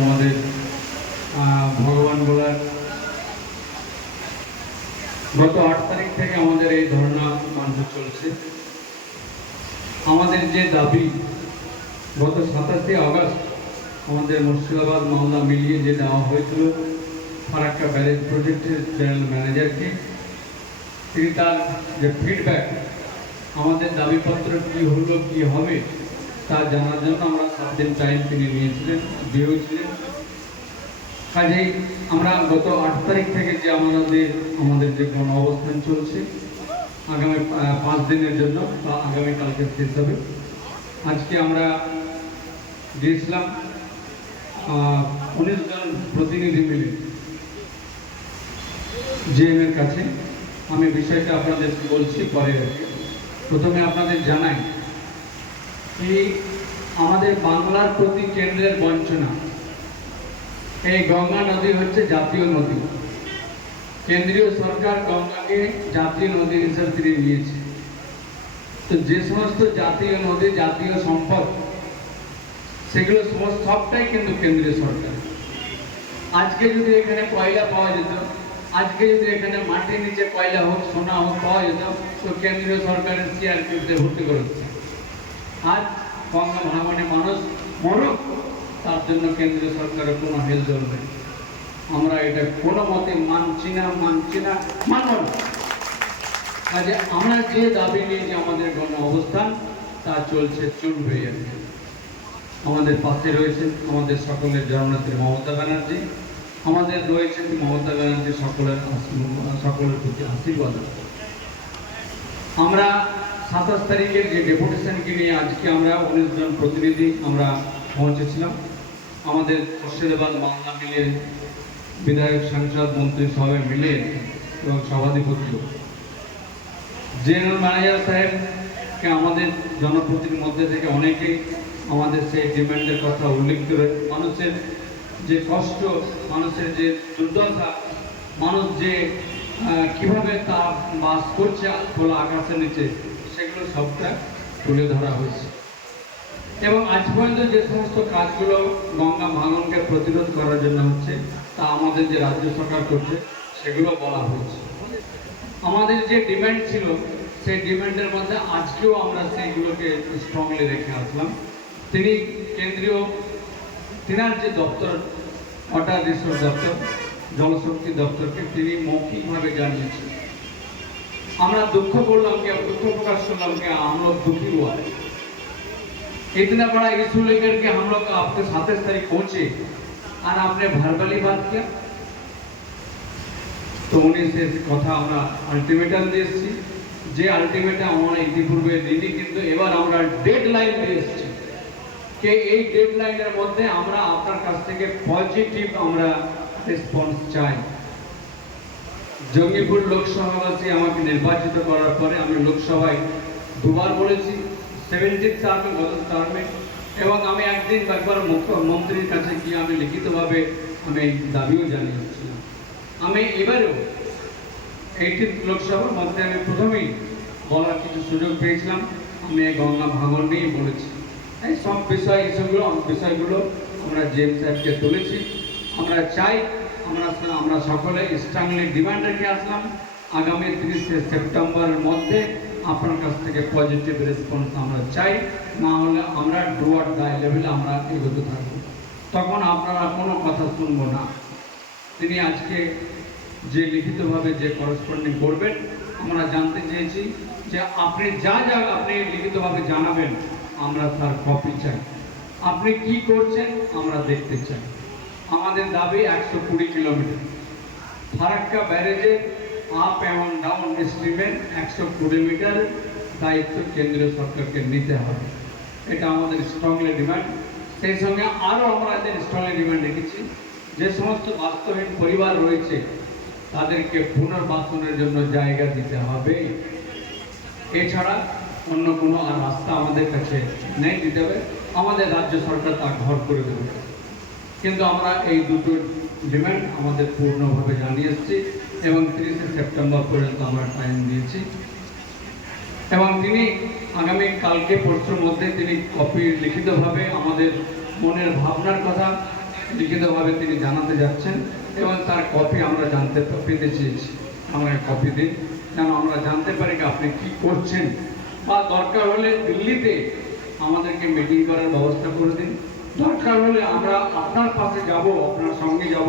আমাদের ভগবান বলার। গত আট তারিখ থেকে আমাদের এই ধর্ণা মঞ্চ চলছে। আমাদের যে দাবি, গত সাতাশে আগস্ট আমাদের মুর্শিদাবাদ মামলা মিলিয়ে যে দেওয়া হয়েছিল, ফারাক্কা ব্যারেজ প্রজেক্টের জেনারেল ম্যানেজারকে, তিনি তার যে ফিডব্যাক আমাদের দাবিপত্র কী হলো, কী হবে তা জানার জন্য আমরা সাত দিন টাইম তিনি নিয়েছিলেন দিয়েছিলেন কাজেই আমরা গত আট তারিখ থেকে যে আমাদের আমাদের যে গণ অবস্থান চলছে, আগামী পাঁচ দিনের জন্য তা আগামীকালকে শেষ হবে আজকে আমরা দিয়েছিলাম উনিশ জন প্রতিনিধি মিলে জিএম এর কাছে। আমি বিষয়টা আপনাদের বলছি পরে প্রথমে আপনাদের জানাই কি আমাদের বাংলার প্রতি কেন্দ্রের বঞ্চনা। এই গঙ্গা নদী হচ্ছে জাতীয় নদী। কেন্দ্রীয় সরকার গঙ্গাকে জাতীয় নদী হিসেবে তিনি নিয়েছে। তো যে সমস্ত জাতীয় নদী, জাতীয় সম্পদ, সেগুলো সমস্ত সবটাই কিন্তু কেন্দ্রীয় সরকার। আজকে যদি এখানে কয়লা পাওয়া যেত, আজকে যদি এখানে মাটির নিচে কয়লা হোক, সোনা হোক, পাওয়া যেত, তো কেন্দ্রীয় সরকারের সিআরপিতে ভর্তি করে। আজ গঙ্গা ভাঙনে মানুষ মরুক, তার জন্য কেন্দ্রীয় সরকারের কোনো হেল চলবে না। আমরা এটা কোনো মতে মানছি না মানছি না, মানব না কাজে আমরা যে দাবি নিয়ে যে আমাদের গণ অবস্থান, তা চলছে চলবে আর কি। আমাদের পাশে রয়েছে আমাদের সকলের জননেত্রী মমতা ব্যানার্জি, আমাদের রয়েছে মমতা ব্যানার্জি সকলের সকলের প্রতি আশীর্বাদ আমরা সাতাশ তারিখের যে ডেপুটেশনকে নিয়ে আজকে আমরা উনিশ জন প্রতিনিধি আমরা পৌঁছেছিলাম। আমাদের মুর্শিদাবাদ মামলা মিলিয়ে বিধায়ক, সাংসদ, মন্ত্রী সবাই মিলে এবং সভাধিপতি জেনারেল ম্যানেজার সাহেবকে আমাদের জনপ্রতিনিধির মধ্যে থেকে অনেকেই আমাদের সেই ডিমান্ডের কথা উল্লেখ করে মানুষের যে কষ্ট, মানুষের যে দুর্দশা, মানুষ যে কীভাবে তা বাস করছে খোলা আকাশের নিচে সবটা তুলে ধরা হয়েছে। এবং আজ পর্যন্ত যে সমস্ত কাজগুলো গঙ্গা ভাঙনকে প্রতিরোধ করার জন্য হচ্ছে, তা আমাদের যে রাজ্য সরকার করছে, সেগুলো বলা হয়েছে। আমাদের যে ডিমান্ড ছিল, সেই ডিমান্ডের মধ্যে আজকেও আমরা সেইগুলোকে স্ট্রংলি রেখে আসলাম। তিনি কেন্দ্রীয় তিনার যে দপ্তর ওয়াটার রিসোর্স দপ্তর জলশক্তি দপ্তরকে তিনি মৌখিকভাবে জানিয়েছেন। আমরা দুঃখ করলাম কি दुख प्रकाश करलाम कि हम लोग दुखी हुआ है इतना बड़ा इशू लेकर के हम लोग आपके सातईस तारीख पहुंचे और आपने ভার্বালি बात किया তো উনি সে কথা আমরা আলটিমেটাম দিয়ে এসেছি যে আলটিমেটাম আমরা ইতিপূর্বে দিইনি কিন্তু এবার আমরা ডেড লাইন দিয়ে এসেছি যে এই ডেড লাইনের মধ্যে আমরা আপনার কাছ থেকে পজিটিভ আমরা রেসপন্স চাই জঙ্গিপুর লোকসভাবাসী আমাকে নির্বাচিত করার পরে আমি লোকসভায় দুবার বলেছি সেভেন্টিন টার্মে গত টার্মে এবং আমি একদিন একবার মুখ্যমন্ত্রীর কাছে গিয়ে আমি লিখিতভাবে আমি এই দাবিও জানিয়েছিলাম। আমি এবারেও এইটি লোকসভার মধ্যে আমি প্রথমেই বলার কিছু সুযোগ পেয়েছিলাম। আমি এই গঙ্গা ভাঙন নিয়েই বলেছি। এই সব বিষয় এসবগুলো বিষয়গুলো আমরা জেম সাহেবকে তুলেছি। আমরা চাই আমরা সকলে স্ট্রংলি ডিমান্ড রেখে আসলাম। আগামী তিরিশে সেপ্টেম্বরের মধ্যে আপনার কাছ থেকে পজিটিভ রেসপন্স আমরা চাই। না হলে আমরা ডুয়ার ডাই লেভেলে আমরা এগোতে থাকব। তখন আপনারা কোনো কথা শুনব না। তিনি আজকে যে লিখিতভাবে যে করসপন্ডিং করবেন, আমরা জানতে চেয়েছি যে আপনি যা যা আপনি লিখিতভাবে জানাবেন, আমরা তার কপি চাই। আপনি কি করছেন, আমরা দেখতে চাই। আমাদের দাবি একশো কুড়ি কিলোমিটার। ফারাক্কা ব্যারেজের আপ এবং ডাউন স্ট্রিমের একশো কুড়ি মিটার দায়িত্ব কেন্দ্রীয় সরকারকে নিতে হবে। এটা আমাদের স্ট্রংলি ডিমান্ড সেই সঙ্গে আরও আমাদের স্ট্রংলি ডিমান্ড রেখেছি যে সমস্ত বাস্তবহীন পরিবার রয়েছে, তাদেরকে পুনর্বাসনের জন্য জায়গা দিতে হবে। এছাড়া অন্য কোনো আর রাস্তা আমাদের কাছে নেই দিতে হবে। আমাদের রাজ্য সরকার তা ঘর করে দেবে। কিন্তু আমরা এই দুটো ডিমান্ড আমাদের পূর্ণভাবে জানিয়ে এসেছি এবং তিরিশে সেপ্টেম্বর পর্যন্ত আমরা টাইম দিয়েছি। এবং তিনি আগামী কালকে পরশুর মধ্যে তিনি কপি লিখিতভাবে আমাদের মনের ভাবনার কথা লিখিতভাবে তিনি জানাতে যাচ্ছেন এবং তার কপি আমরা জানতে পেতে চেয়েছি। আমরা কপি দিন যেন আমরা জানতে পারি যে আপনি কি করছেন। বা দরকার হলে দিল্লিতে আমাদেরকে মিটিং করার ব্যবস্থা করে দিন। দরকার হলে আমরা আপনার পাশে যাব আপনার সঙ্গে যাব।